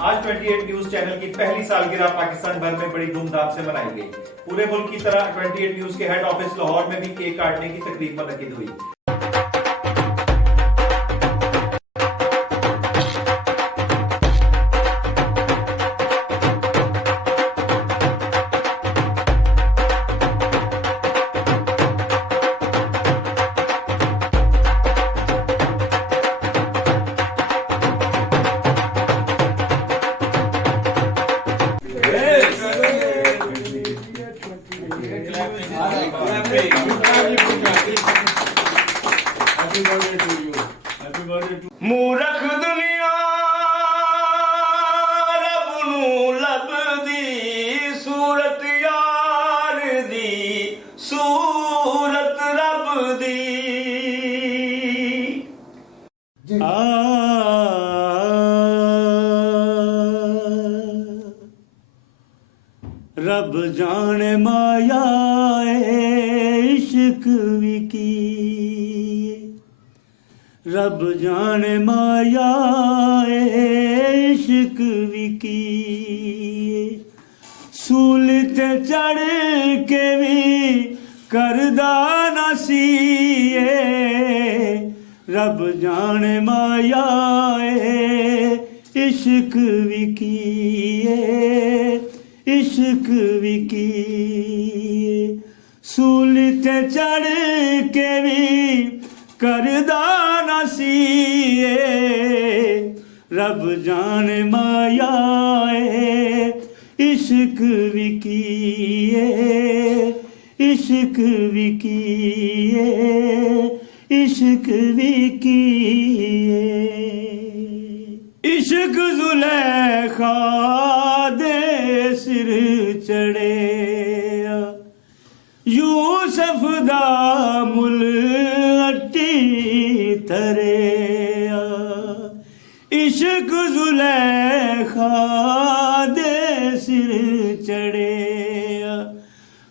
आज 28 news channel की पहली सालगिरह पाकिस्तान भर में बड़ी धूमधाम से मनाई गई। पूरे मुल्क की तरह 28 न्यूज के हेड ऑफिस लाहौर में भी केक काटने की तकरीब मुनक्किद हुई। मूरख दुनिया रब नूं लभदी सूरत यार दी सूरत रब दी रब जाने माया इश्क विकी रब जाने माया इश्क विकी सूल ते चढ़ के भी करदा ना सीए रब जाने माया इश्क विकी इश्क विकी सूल ते चढ़ के भी करदा ना सीए रब जाने माया इश्क विकी इश्क विकी इश्क विकी इश्क जुलेखा दे सिर चढ़े यूसुफ दा मुल अट्टी तरेया इश्क जुलेखा दे सिर चढ़े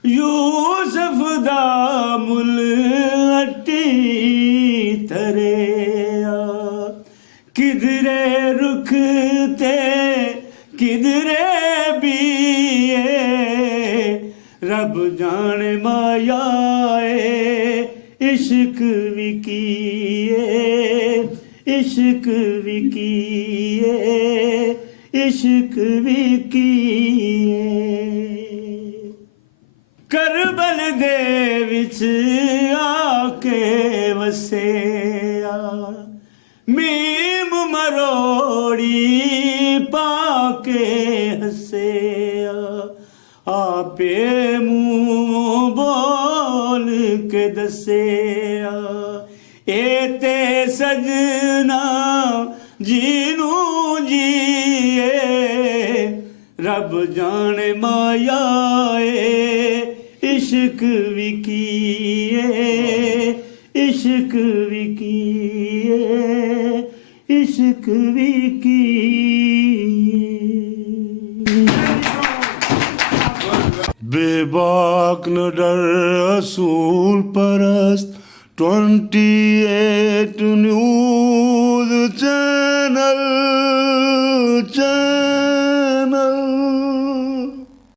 यूसुफ दा मुल अट्टी तरेया किधरे रुख ते किधरे बीए रब जाने माया इश्क विकी इश्क विकी इश्क विकी करबल दे विच आके वसेया मीम मरोड़ी पाके हसेया आपे मुंह बोल के दसेया एते सजना जीनू जिए रब जाने माया इश्क विकी इश्क विकी इश्क विकी बेबाक न डर असूल परस्त 28 न्यूज़ चैनल